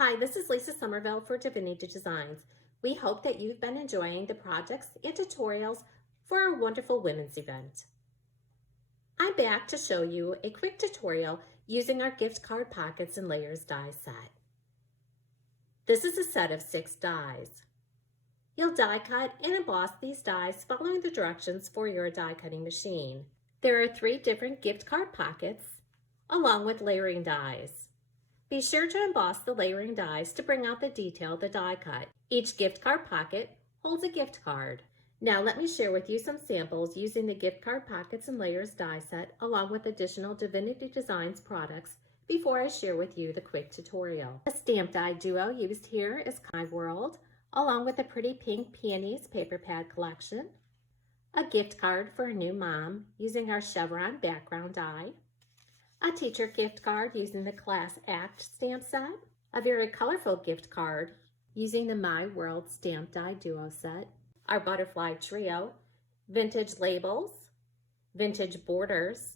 Hi, this is Lisa Somerville for Divinity Designs. We hope that you've been enjoying the projects and tutorials for our wonderful women's event. I'm back to show you a quick tutorial using our gift card pockets and layers die set. This is a set of 6 dies. You'll die cut and emboss these dies following the directions for your die cutting machine. There are 3 different gift card pockets along with layering dies. Be sure to emboss the layering dies to bring out the detail of the die cut. Each gift card pocket holds a gift card. Now let me share with you some samples using the gift card pockets and layers die set along with additional Divinity Designs products before I share with you the quick tutorial. The stamp die duo used here is My World, along with the pretty pink peonies paper pad collection, a gift card for a new mom using our chevron background die, a teacher gift card using the Class Act stamp set, a very colorful gift card using the My World stamp die duo set, our butterfly trio, vintage labels, vintage borders,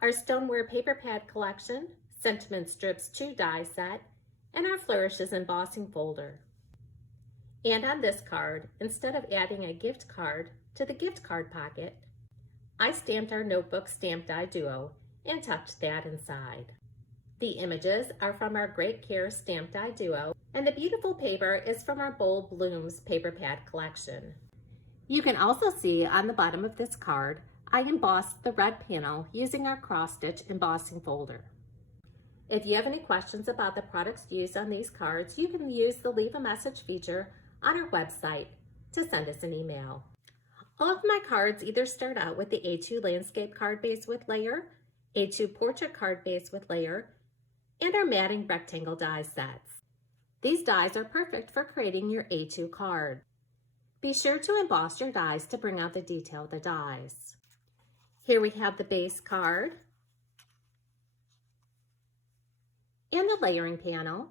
our stoneware paper pad collection, sentiment strips 2 die set, and our flourishes embossing folder. And on this card, instead of adding a gift card to the gift card pocket, I stamped our notebook stamp die duo and tucked that inside. The images are from our Great Care stamp die duo, and the beautiful paper is from our Bold Blooms paper pad collection. You can also see on the bottom of this card, I embossed the red panel using our cross stitch embossing folder. If you have any questions about the products used on these cards, you can use the leave a message feature on our website to send us an email. All of my cards either start out with the A2 landscape card base with layer, A2 portrait card base with layer, and our matting rectangle die sets. These dies are perfect for creating your A2 card. Be sure to emboss your dies to bring out the detail of the dies. Here we have the base card and the layering panel.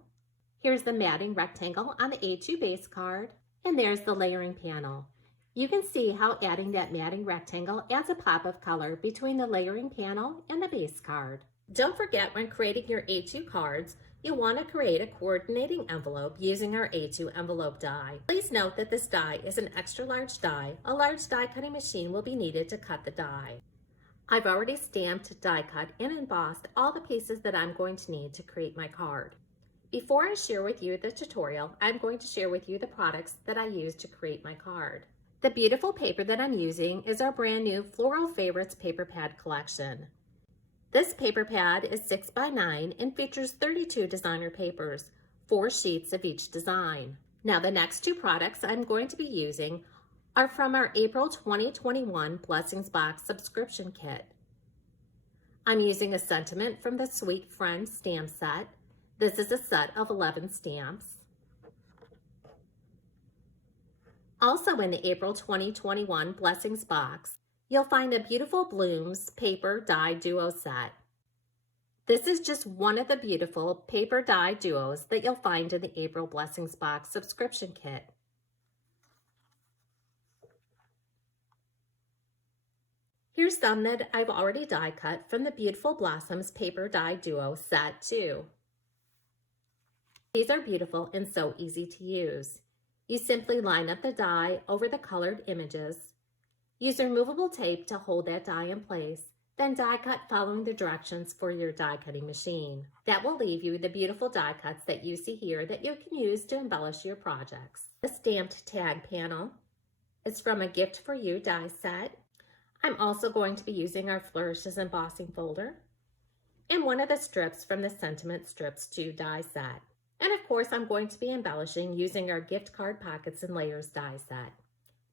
Here's the matting rectangle on the A2 base card, and there's the layering panel. You can see how adding that matting rectangle adds a pop of color between the layering panel and the base card. Don't forget, when creating your A2 cards, you'll want to create a coordinating envelope using our A2 envelope die. Please note that this die is an extra large die. A large die cutting machine will be needed to cut the die. I've already stamped, die cut, and embossed all the pieces that I'm going to need to create my card. Before I share with you the tutorial, I'm going to share with you the products that I used to create my card. The beautiful paper that I'm using is our brand new Floral Favorites paper pad collection. This paper pad is 6 by 9 and features 32 designer papers, 4 sheets of each design. Now the next 2 products I'm going to be using are from our April 2021 Blessings Box subscription kit. I'm using a sentiment from the Sweet Friend stamp set. This is a set of 11 stamps. Also in the April 2021 Blessings box, you'll find the Beautiful Blooms paper die duo set. This is just one of the beautiful paper die duos that you'll find in the April Blessings box subscription kit. Here's some that I've already die cut from the Beautiful Blossoms paper die duo set 2. These are beautiful and so easy to use. You simply line up the die over the colored images, use removable tape to hold that die in place, then die cut following the directions for your die cutting machine. That will leave you the beautiful die cuts that you see here that you can use to embellish your projects. The stamped tag panel is from a Gift for You die set. I'm also going to be using our Flourishes embossing folder and one of the strips from the Sentiment Strips 2 die set. And of course, I'm going to be embellishing using our gift card pockets and layers die set.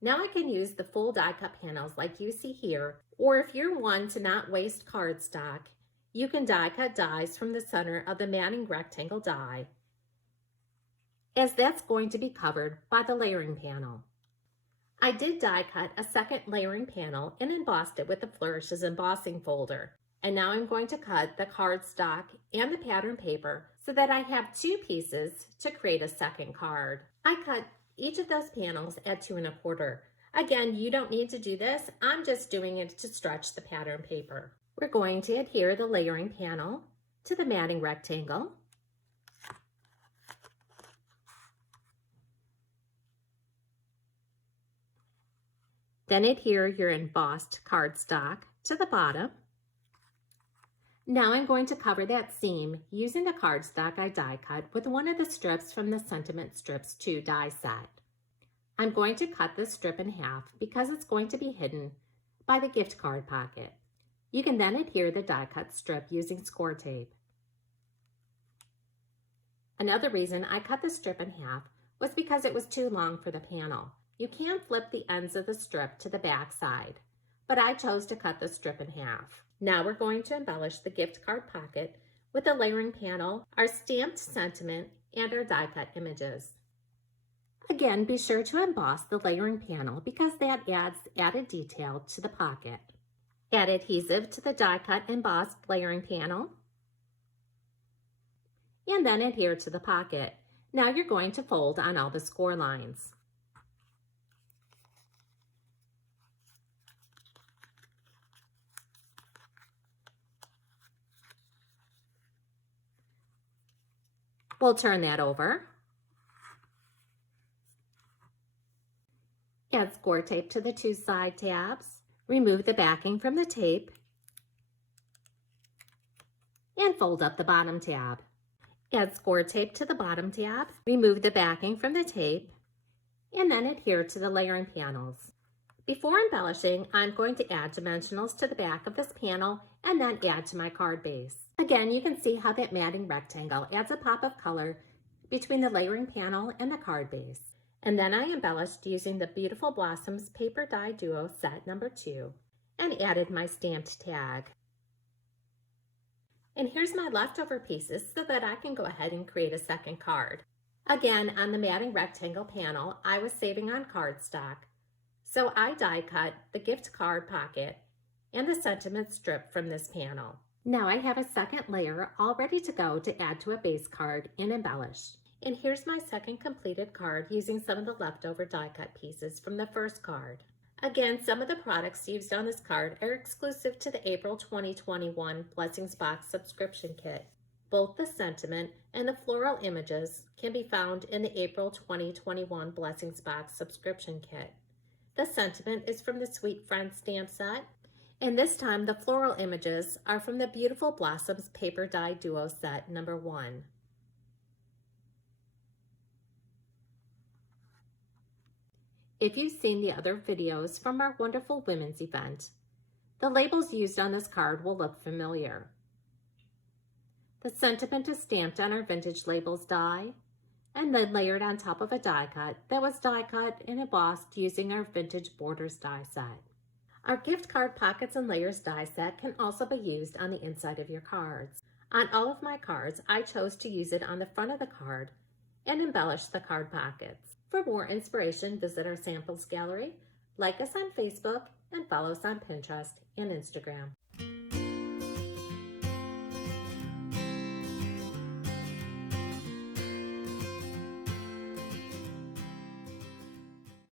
Now I can use the full die cut panels like you see here, or if you're one to not waste cardstock, you can die cut dies from the center of the matting rectangle die, as that's going to be covered by the layering panel. I did die cut a second layering panel and embossed it with the Flourishes embossing folder. And now I'm going to cut the cardstock and the pattern paper so that I have 2 pieces to create a second card. I cut each of those panels at 2 1/4. Again, you don't need to do this. I'm just doing it to stretch the pattern paper. We're going to adhere the layering panel to the matting rectangle. Then adhere your embossed cardstock to the bottom. Now I'm going to cover that seam using the cardstock I die cut with one of the strips from the Sentiment Strips 2 die set. I'm going to cut this strip in half because it's going to be hidden by the gift card pocket. You can then adhere the die cut strip using score tape. Another reason I cut the strip in half was because it was too long for the panel. You can flip the ends of the strip to the back side, but I chose to cut the strip in half. Now we're going to embellish the gift card pocket with a layering panel, our stamped sentiment, and our die cut images. Again, be sure to emboss the layering panel because that adds added detail to the pocket. Add adhesive to the die cut embossed layering panel, and then adhere to the pocket. Now you're going to fold on all the score lines. We'll turn that over. Add score tape to the two side tabs. Remove the backing from the tape and fold up the bottom tab. Add score tape to the bottom tab. Remove the backing from the tape and then adhere to the layering panels. Before embellishing, I'm going to add dimensionals to the back of this panel and then add to my card base. Again, you can see how that matting rectangle adds a pop of color between the layering panel and the card base. And then I embellished using the Beautiful Blossoms Paper Die Duo set number 2 and added my stamped tag. And here's my leftover pieces so that I can go ahead and create a second card. Again, on the matting rectangle panel, I was saving on cardstock, so I die cut the gift card pocket and the sentiment strip from this panel. Now I have a second layer all ready to go to add to a base card and embellish. And here's my second completed card using some of the leftover die cut pieces from the first card. Again, some of the products used on this card are exclusive to the April 2021 Blessings Box subscription kit. Both the sentiment and the floral images can be found in the April 2021 Blessings Box subscription kit. The sentiment is from the Sweet Friends stamp set, and this time the floral images are from the Beautiful Blossoms Paper Die Duo set number 1. If you've seen the other videos from our wonderful women's event, the labels used on this card will look familiar. The sentiment is stamped on our vintage labels die and then layered on top of a die cut that was die cut and embossed using our vintage borders die set. Our gift card pockets and layers die set can also be used on the inside of your cards. On all of my cards, I chose to use it on the front of the card and embellish the card pockets. For more inspiration, visit our samples gallery, like us on Facebook, and follow us on Pinterest and Instagram.